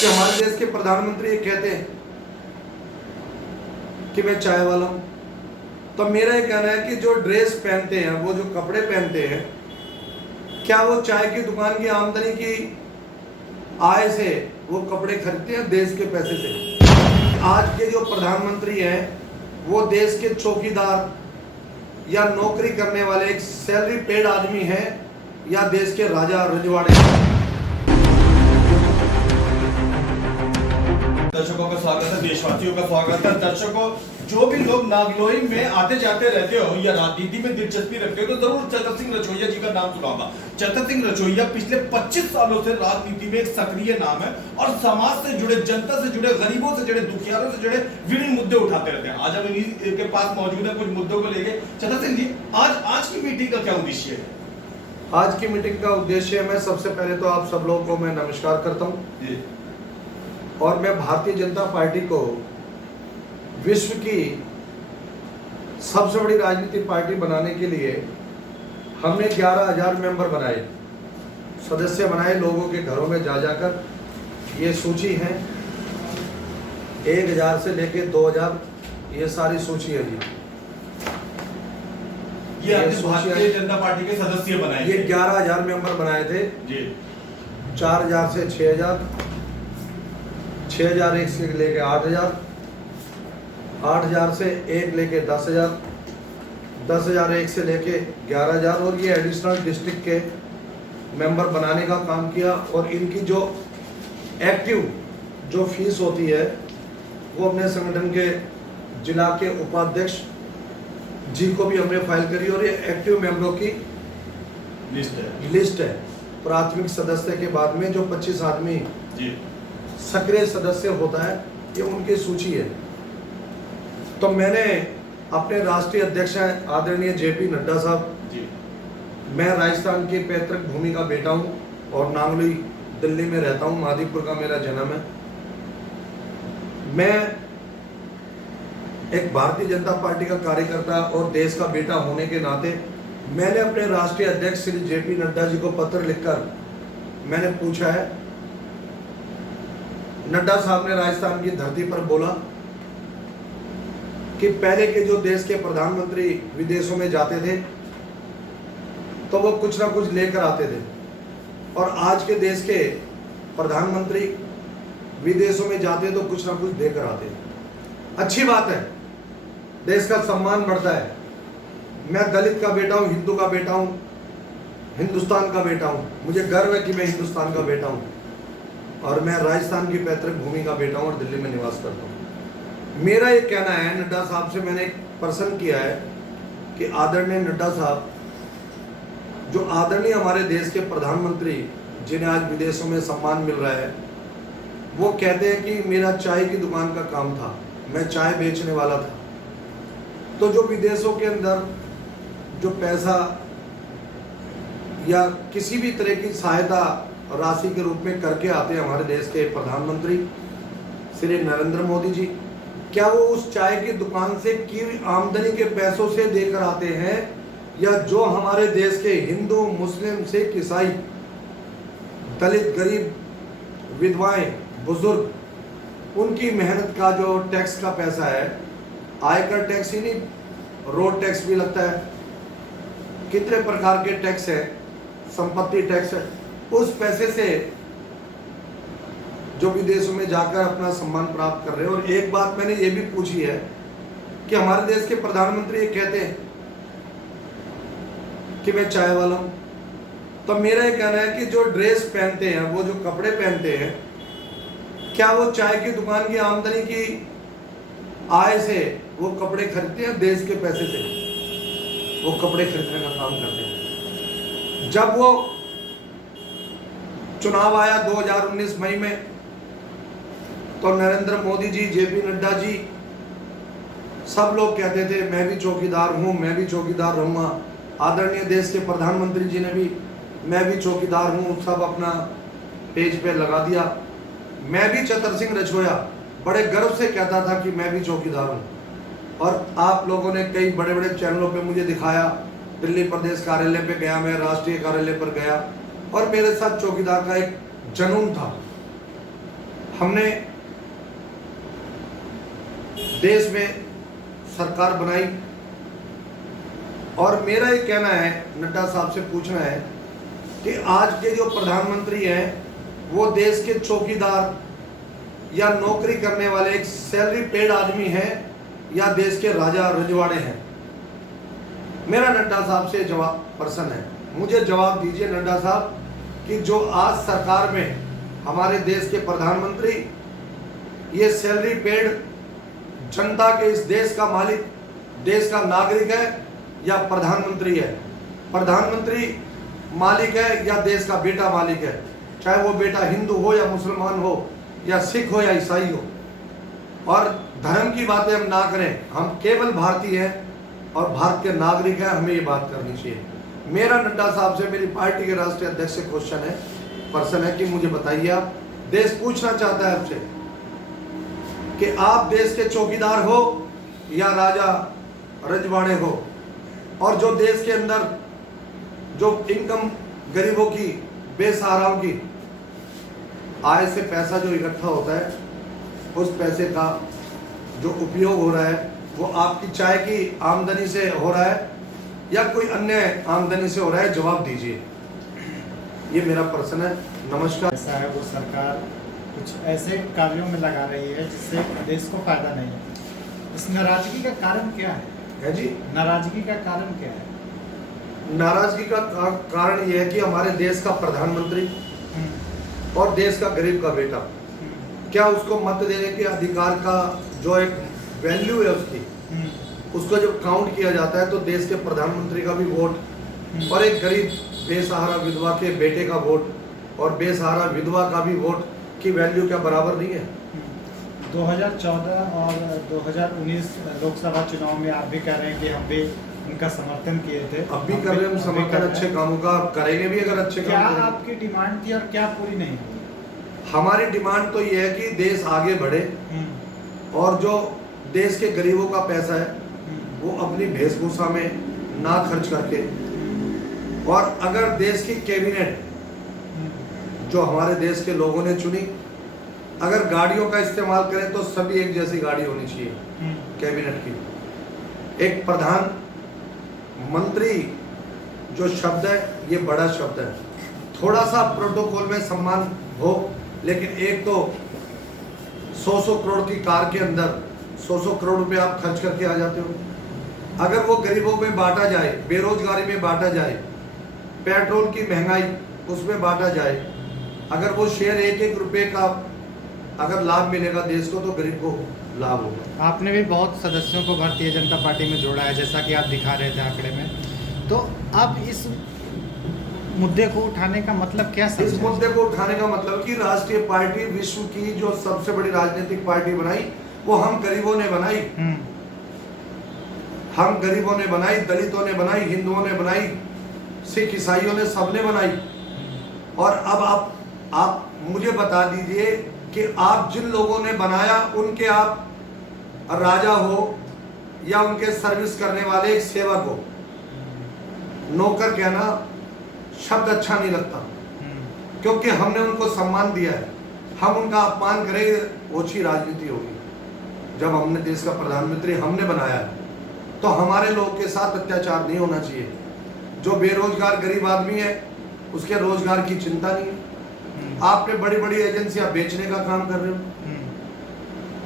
कि हमारे देश के प्रधानमंत्री ये कहते हैं कि मैं चाय वाला हूं, तो मेरा ये कहना है कि जो ड्रेस पहनते हैं, वो जो कपड़े पहनते हैं, क्या वो चाय की दुकान की आमदनी की आय से वो कपड़े खरीदते हैं देश के पैसे से? आज के जो प्रधानमंत्री हैं वो देश के चौकीदार या नौकरी करने वाले एक सैलरी पेड आदमी है या देश के राजा रजवाड़े? दर्शकों का स्वागत है, देशवासियों का स्वागत है। दर्शकों, जो भी लोग नागलोई में आते जाते रहते हो या राजनीति में दिलचस्पी रखते हो तो जरूर चतर सिंह रचोइया जी का नाम सुना होगा। चतर सिंह रचोइया पिछले 25 सालों से राजनीति में एक सक्रिय नाम है और समाज से जुड़े, जनता से जुड़े, गरीबों से जुड़े, दुखियारों से जुड़े विभिन्न मुद्दे उठाते रहते हैं। आज हम इन्हीं के पास मौजूद है कुछ मुद्दों को लेके। चतर सिंह जी, आज की मीटिंग का क्या उद्देश्य है? आज की मीटिंग का उद्देश्य, मैं सबसे पहले तो आप सब लोगों को मैं नमस्कार करता हूँ और मैं भारतीय जनता पार्टी को विश्व की सबसे बड़ी राजनीतिक पार्टी बनाने के लिए हमने 11,000 मेंबर बनाए, सदस्य बनाए, लोगों के घरों में जा जाकर। ये सूची है 1,000 से लेके 2,000, ये सारी सूची है जी। ये भारतीय जनता पार्टी के सदस्य बनाए, ये 11,000 मेंबर बनाए थे जी। 4,000 से 6,000, 6,000 एक से लेके 8,000, 8,000 से एक लेके 10,000, 10,000 एक से लेके 11,000, और ये एडिशनल डिस्ट्रिक्ट के मेंबर बनाने का काम किया। और इनकी जो एक्टिव जो फीस होती है वो अपने संगठन के जिला के उपाध्यक्ष जी को भी हमने फाइल करी, और ये एक्टिव मेंबरों की लिस्ट है। प्राथमिक सदस्य के बाद में जो 25 आदमी सक्रिय सदस्य होता है, ये उनकी सूची है। तो मैंने अपने राष्ट्रीय अध्यक्ष हैं आदरणीय जेपी नड्डा साहब, मैं राजस्थान की पैतृक भूमि का बेटा हूं और नांगलोई दिल्ली में रहता हूं, मादीपुर का मेरा जन्म है। मैं एक भारतीय जनता पार्टी का कार्यकर्ता और देश का बेटा होने के नाते मैंने अपने राष्ट्रीय अध्यक्ष श्री जेपी नड्डा जी को पत्र लिखकर मैंने पूछा है। नड्डा साहब ने राजस्थान की धरती पर बोला कि पहले के जो देश के प्रधानमंत्री विदेशों में जाते थे तो वो कुछ ना कुछ लेकर आते थे, और आज के देश के प्रधानमंत्री विदेशों में जाते तो कुछ ना कुछ देकर आते। अच्छी बात है, देश का सम्मान बढ़ता है। मैं दलित का बेटा हूं, हिंदू का बेटा हूं, हिंदुस्तान का बेटा हूं, मुझे गर्व है कि मैं हिंदुस्तान का बेटा हूं, और मैं राजस्थान की पैतृक भूमि का बेटा हूं और दिल्ली में निवास करता हूं। मेरा ये कहना है, नड्डा साहब से मैंने एक प्रश्न किया है कि आदरणीय नड्डा साहब, जो आदरणीय हमारे देश के प्रधानमंत्री जिन्हें आज विदेशों में सम्मान मिल रहा है, वो कहते हैं कि मेरा चाय की दुकान का काम था, मैं चाय बेचने वाला था। तो जो विदेशों के अंदर जो पैसा या किसी भी तरह की सहायता राशि के रूप में करके आते हैं हमारे देश के प्रधानमंत्री श्री नरेंद्र मोदी जी, क्या वो उस चाय की दुकान से की आमदनी के पैसों से देकर आते हैं, या जो हमारे देश के हिंदू, मुस्लिम, सिख, ईसाई, दलित, गरीब, विधवाएं, बुजुर्ग, उनकी मेहनत का जो टैक्स का पैसा है, आयकर टैक्स ही नहीं, रोड टैक्स भी लगता है, कितने प्रकार के टैक्स है, संपत्ति टैक्स है, उस पैसे से जो विदेशों में जाकर अपना सम्मान प्राप्त कर रहे हैं। और एक बात मैंने ये भी पूछी है कि हमारे देश के प्रधानमंत्री ये कहते हैं कि मैं चाय वाला हूं, तो मेरा ये कहना है कि जो ड्रेस पहनते हैं, वो जो कपड़े पहनते हैं, क्या वो चाय की दुकान की आमदनी की आय से वो कपड़े खरीदते हैं देश के पैसे से? वो कपड़े खरीदने का काम करते हैं। जब वो चुनाव आया 2019 मई में, तो नरेंद्र मोदी जी, जेपी नड्डा जी, सब लोग कहते थे मैं भी चौकीदार हूं, मैं भी चौकीदार रहूंगा। आदरणीय देश के प्रधानमंत्री जी ने भी मैं भी चौकीदार हूं सब अपना पेज पे लगा दिया। मैं भी चतर सिंह रचोइया बड़े गर्व से कहता था कि मैं भी चौकीदार हूं, और आप लोगों ने कई बड़े बड़े चैनलों पे मुझे दिखाया। दिल्ली प्रदेश कार्यालय पे गया, मैं राष्ट्रीय कार्यालय पर गया, और मेरे साथ चौकीदार का एक जुनून था। हमने देश में सरकार बनाई और मेरा ये कहना है, नड्डा साहब से पूछना है कि आज के जो प्रधानमंत्री हैं वो देश के चौकीदार या नौकरी करने वाले एक सैलरी पेड आदमी हैं या देश के राजा रजवाड़े हैं। मेरा नड्डा साहब से जवाब प्रश्न है, मुझे जवाब दीजिए नड्डा साहब कि जो आज सरकार में हमारे देश के प्रधानमंत्री ये सैलरी पेड जनता के इस देश का मालिक, देश का नागरिक है या प्रधानमंत्री है? प्रधानमंत्री मालिक है या देश का बेटा मालिक है? चाहे वो बेटा हिंदू हो या मुसलमान हो या सिख हो या ईसाई हो। और धर्म की बातें हम ना करें, हम केवल भारतीय हैं और भारत के नागरिक हैं, हमें ये बात करनी चाहिए। मेरा नड्डा साहब से, मेरी पार्टी के राष्ट्रीय अध्यक्ष से क्वेश्चन है, प्रश्न है कि मुझे बताइए, आप देश पूछना चाहता है आपसे कि आप देश के चौकीदार हो या राजा रजवाड़े हो, और जो देश के अंदर जो इनकम गरीबों की, बेसहाराओं की आय से पैसा जो इकट्ठा होता है, उस पैसे का जो उपयोग हो रहा है वो आपकी चाय की आमदनी से हो रहा है या कोई अन्य आमदनी से हो रहा है? जवाब दीजिए, ये मेरा प्रश्न है। नमस्कार। ऐसा है वो सरकार कुछ ऐसे कार्यों में लगा रही है जिससे देश को फायदा नहीं है। इस नाराजगी का कारण क्या है जी? नाराजगी का कारण क्या है? नाराजगी का कारण यह है कि हमारे देश का प्रधानमंत्री और देश का गरीब का बेटा, क्या उसको मत देने के अधिकार का जो एक वैल्यू है उसको जब काउंट किया जाता है तो देश के प्रधानमंत्री का भी वोट और एक गरीब बेसहारा विधवा के बेटे का वोट और बेसहारा विधवा का भी वोट की वैल्यू क्या बराबर नहीं है? 2014 और 2019 लोकसभा चुनाव में आप भी कह रहे हैं कि हम भी उनका समर्थन किए थे। अब भी कर रहे हैं हम समर्थन अच्छे कामों का, करेंगे भी अगर अच्छे क्या काम। आपकी डिमांड थी और क्या पूरी नहीं हुई? हमारी डिमांड तो ये है कि देश आगे बढ़े और जो देश के गरीबों का पैसा है वो अपनी वेशभूषा में ना खर्च करके, और अगर देश की कैबिनेट जो हमारे देश के लोगों ने चुनी, अगर गाड़ियों का इस्तेमाल करें तो सभी एक जैसी गाड़ी होनी चाहिए कैबिनेट की। एक प्रधान मंत्री जो शब्द है ये बड़ा शब्द है, थोड़ा सा प्रोटोकॉल में सम्मान हो, लेकिन एक तो 100 करोड़ की कार के अंदर 100 करोड़ रुपए आप खर्च करके आ जाते हो। अगर वो गरीबों में बांटा जाए, बेरोजगारी में बांटा जाए, पेट्रोल की महंगाई उसमें बांटा जाए, अगर वो शेयर 1-1 रुपए का अगर लाभ मिलेगा देश को तो गरीब को लाभ होगा। आपने भी बहुत सदस्यों को भारतीय जनता पार्टी में जोड़ा है, जैसा कि आप दिखा रहे थे आंकड़े में, तो अब इस मुद्दे को उठाने का मतलब क्या समझे? इस मुद्दे को उठाने का मतलब कि राष्ट्रीय पार्टी विश्व की जो सबसे बड़ी राजनीतिक पार्टी बनाई वो हम गरीबों ने बनाई। हम गरीबों ने बनाई, दलितों ने बनाई, हिंदुओं ने बनाई, सिख ईसाइयों ने, सबने बनाई। और अब आप मुझे बता दीजिए कि आप जिन लोगों ने बनाया उनके आप राजा हो या उनके सर्विस करने वाले एक सेवक हो। नौकर कहना शब्द अच्छा नहीं लगता, क्योंकि हमने उनको सम्मान दिया है। हम उनका अपमान करेंगे वो अच्छी राजनीति होगी। जब हमने देश का प्रधानमंत्री हमने बनाया है तो हमारे लोग के साथ अत्याचार नहीं होना चाहिए। जो बेरोजगार गरीब आदमी है उसके रोजगार की चिंता नहीं है। आपने बड़ी बड़ी एजेंसियां बेचने का काम कर रहे हो,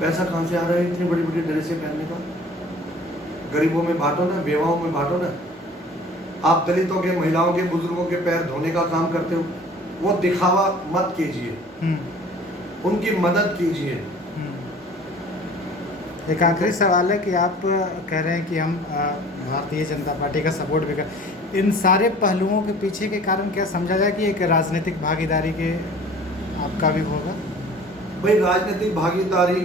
पैसा कहां से आ रहा है इतनी बड़ी बड़ी ड्रेसें पहनने का? गरीबों में बांटो ना, बेवाओं में बांटो ना। आप दलितों के, महिलाओं के, बुजुर्गों के पैर धोने का काम करते हो, वो दिखावा मत कीजिए, उनकी मदद कीजिए। एक आखिरी सवाल है कि आप कह रहे हैं कि हम भारतीय जनता पार्टी का सपोर्ट भी कर, इन सारे पहलुओं के पीछे के कारण क्या समझा जाए कि एक राजनीतिक भागीदारी के आपका भी होगा? भाई राजनीतिक भागीदारी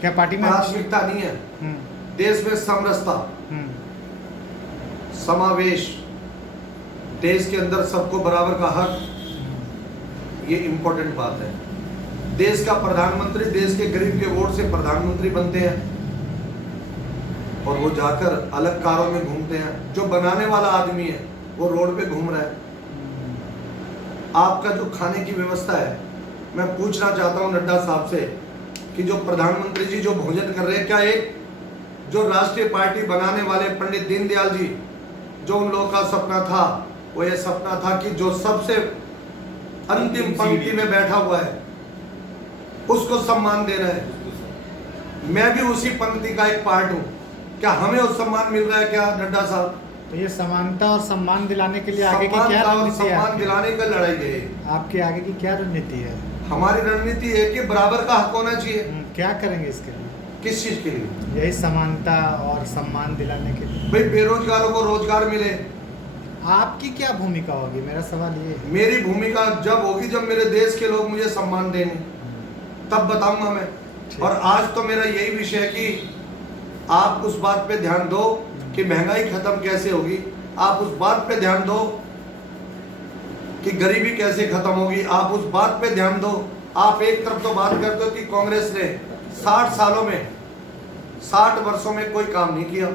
क्या पार्टी में प्राथमिकता नहीं है। देश में समरसता, समावेश, देश के अंदर सबको बराबर का हक, ये इंपॉर्टेंट बात है। देश का प्रधानमंत्री देश के गरीब के वोट से प्रधानमंत्री बनते हैं और वो जाकर अलग कारों में घूमते हैं। जो बनाने वाला आदमी है वो रोड पे घूम रहा है। आपका जो खाने की व्यवस्था है, मैं पूछना चाहता हूं नड्डा साहब से कि जो प्रधानमंत्री जी जो भोजन कर रहे हैं, क्या एक जो राष्ट्रीय पार्टी बनाने वाले पंडित दीनदयाल जी, जो उन लोगों का सपना था, वो ये सपना था कि जो सबसे अंतिम पंक्ति में बैठा हुआ है उसको सम्मान देना है। मैं भी उसी पंक्ति का एक पार्ट हूं। क्या हमें उस सम्मान मिल रहा है क्या नड्डा साहब? तो ये समानता और सम्मान दिलाने के लिए आगे की क्या समानता और रणनीति है सम्मान आपकी? दिलाने का लड़ाई है। आपकी आगे की क्या रणनीति है? हमारी रणनीति है कि बराबर का हक होना चाहिए। क्या करेंगे इसके लिए? किस चीज के लिए? यही समानता और सम्मान दिलाने के लिए। भाई बेरोजगारों को रोजगार मिले। आपकी क्या भूमिका होगी, मेरा सवाल ये है। मेरी भूमिका जब होगी जब मेरे देश के लोग मुझे सम्मान देंगे, तब बताऊंगा मैं। और आज तो मेरा यही विषय है कि आप उस बात पे ध्यान दो कि महंगाई खत्म कैसे होगी, आप उस बात पे ध्यान दो कि गरीबी कैसे खत्म होगी, आप उस बात पे ध्यान दो। आप एक तरफ तो बात करते हो कि कांग्रेस ने 60 सालों में 60 वर्षों में कोई काम नहीं किया,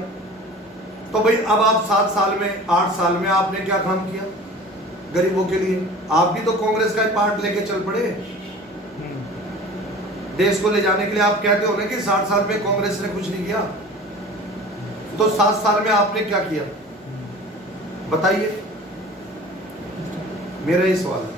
तो भाई अब आप 7 साल में 8 साल में आपने क्या काम किया गरीबों के लिए? आप भी तो कांग्रेस का पार्ट लेके चल पड़े देश को ले जाने के लिए। आप कहते हो ना कि 60 साल में कांग्रेस ने कुछ नहीं किया, तो 7 साल में आपने क्या किया बताइए? मेरा ये सवाल है।